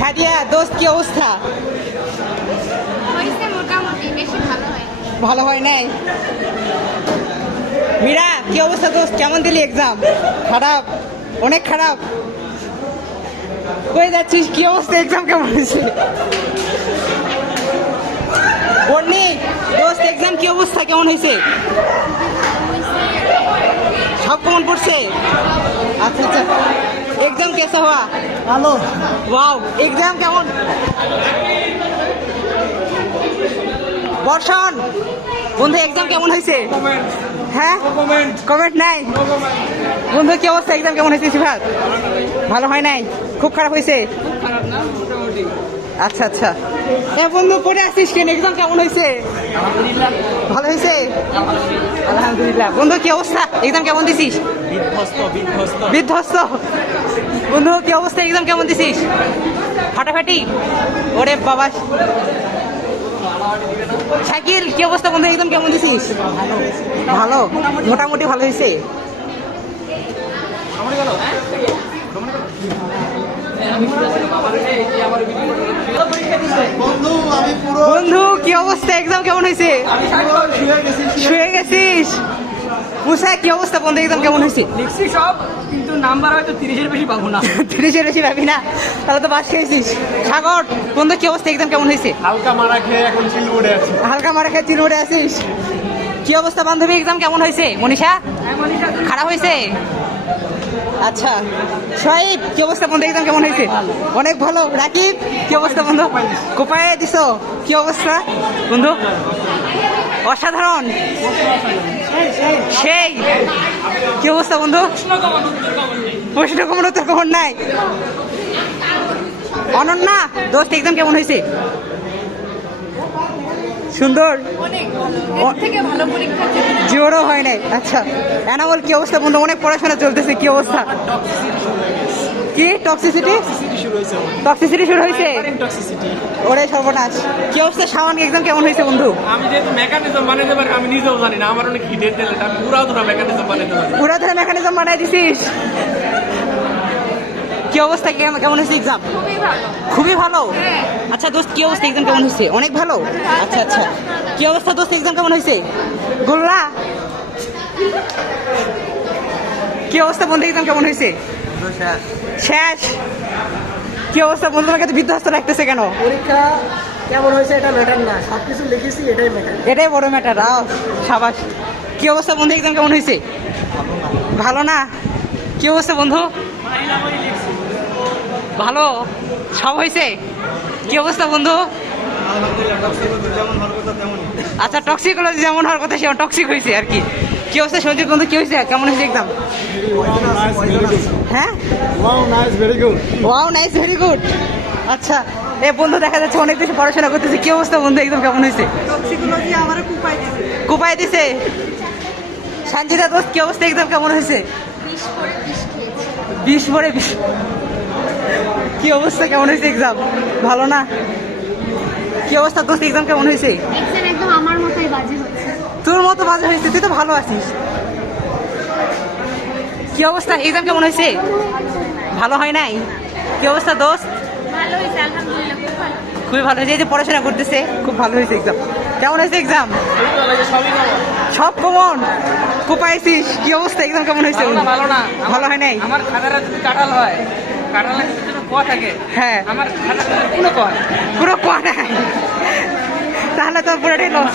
সাদিয়া দোস্ত কি অবস্থা? হইছে মোটামুটি, বেশি ভালো হয় না। ভালো হয় নাই। মীরা কি অবস্থা দোস্ত, কেমন দিলি এক্সাম? খারাপ, অনেক খারাপ। কই যাচ্ছিস, কি অবস্থা, এক্সাম কেমন হয়েছে? বলনি দোস্ত এক্সাম কি অবস্থা, কেমন হয়েছে? সব কেমন পড়ছে? আচ্ছা আচ্ছা, एग्जाम कैसा हुआ? हेलो वाओ, एग्जाम কেমন? বর্ষণ বন্ধু এক্সাম কেমন হয়েছে? হ্যাঁ কমেন্ট নাই বন্ধু, কি অবস্থা, এক্সাম কেমন হয়েছে? সিফাত ভালো হয় নাই, খুব খারাপ হয়েছে। আচ্ছা আচ্ছা, এ বন্ধু পড়ে আসিস কেন, এক্সাম কেমন হয়েছে? ভালো হয়েছে আলহামদুলিল্লাহ। বন্ধু কি অবস্থা, এক্সাম কেমন দিছিস? বিধ্বস্ত। বন্ধু কি অবস্থা, এক্সাম কেমন দিছিস? ফাটাফাটি। ওরে বাবা। শাকিল কি অবস্থা বন্ধু, এক্সাম কেমন দিছিস? ভালো, মোটামুটি ভালো হয়েছে। বন্ধু কি অবস্থা, এক্সাম কেমন হয়েছে? শুয়ে গেছিস? মুসা কি অবস্থা বন্ধু, এক্সাম কেমন হয়েছে? লিখছি সব, কিন্তু নাম্বার হয়তো 30-এর বেশি পাবো না। 30-এর বেশি পাবি না, তাহলে তো বাস খেয়েছিস। সাগর বন্ধু কি অবস্থা, এক্সাম কেমন হয়েছে? হালকা মারা খেয়ে এখন চিলবোর্ডে আছি। হালকা মারা খেয়ে চিলবোর্ডে আছিস। কি অবস্থা বান্ধবী, এক্সাম কেমন হয়েছে? মনীষা খারাপ হয়েছে। আচ্ছা শহীদ কি অবস্থা বন্ধু, এক্সাম কেমন হয়েছে? অনেক ভালো। রাকিব কি অবস্থা বন্ধু? কোপায় দিছো, কি অবস্থা বন্ধু? অসাধারণ, সেই। কি অবস্থা বন্ধু? প্রশ্ন কমন, উত্তর কমন নাই। অনন্যা দোস্ত এক্সাম কেমন হয়েছে? সুন্দর, জিওরও হয় নাই। আচ্ছা এনামল কি অবস্থা বন্ধু? অনেক পড়াশোনা চলতেছে, কি অবস্থা? কি টক্সিসিটি শুরু হয়েছে? ওরে সর্বনাশ। কি অবস্থা শাওন, এক্সাম কেমন হয়েছে বন্ধু? আমি যেহেতু মেকানিজম বানাইতে পারি, আমি নিজেও জানি না, আমার অনেক হিডেন ট্যালেন্ট, আমি পুরা মেকানিজম বানাইতে পারি। পুরাতন মেকানিজম বানাই দিছিস। কি অবস্থা, কেমন হয়েছে এক্সাম? খুবই ভালো। আচ্ছা দোস্ত কি অবস্থা, এক্সাম কেমন হয়েছে? অনেক ভালো। আচ্ছা আচ্ছা, কি অবস্থা দোস্ত, এক্সাম কেমন হয়েছে? গোল্লা কি অবস্থা বন্ধু, এক্সাম কেমন হয়েছে? শেষ। কি অবস্থা বন্ধু, তোমার কাছে বিধ্বস্ত লাগতেছে কেন? পরীক্ষা কেমন হয়েছে এটা ম্যাটার না, সবকিছু লিখেছি এটাই ম্যাটার। এটাই বড় ম্যাটার। সাবাস। কি অবস্থা বন্ধু, এক্সাম কেমন হয়েছে? ভালো না। কি অবস্থা বন্ধু? ভালো, সব হয়েছে। কি অবস্থা বন্ধু? আচ্ছা টক্সিকোলজি যেমন হওয়ার কথা সেমন টক্সিক হয়েছে আর কি। কি অবস্থা সঞ্জিত বন্ধু, কি হয়েছে, কেমন হয়েছে এক্সাম? হ্যাঁ ওয়াও নাইস, ভেরি গুড। আচ্ছা এ বন্ধু দেখা যাচ্ছে অনেক বেশি পড়াশোনা করতেছে। কি অবস্থা বন্ধু, এক্সাম কেমন হয়েছে? কুপাই দিছে। সঞ্জিতা দোস্ত কি অবস্থা, এক্সাম কেমন হয়েছে? 20 পরে 20। কি অবস্থা, কেমন হয়েছে এক্সাম? ভালো না। কি অবস্থা দোস্ত, এক্সাম কেমন হয়েছে? এক্সাম একদম আমার মতোই বাজে হচ্ছে। তোর মতো বাজে হয়েছে, তুই তো ভালো আছিস। কি অবস্থা, এক্সাম কেমন হয়েছে? ভালো হয় নাই। কি অবস্থা দোস্ত? ভালো হয়েছে আলহামদুলিল্লাহ, খুব ভালো। খুবই ভালো হয়েছে, এই যে পড়াশোনা করতেছে, খুব ভালো হয়েছে এক্সাম। কেমন হয়েছে এক্সাম? সব কমন কোপাইছিস। কি অবস্থা, এক্সাম কেমন হয়েছে? ভালো না, ভালো হয় নাই। আমার খাতাটা যদি কাটাল হয়, কাটালের যদি কোয়া থাকে, হ্যাঁ আমার খাতাটা কোনো কোয়া পুরো কোয়া নাই, তাহলে তো পুরোটাই লস।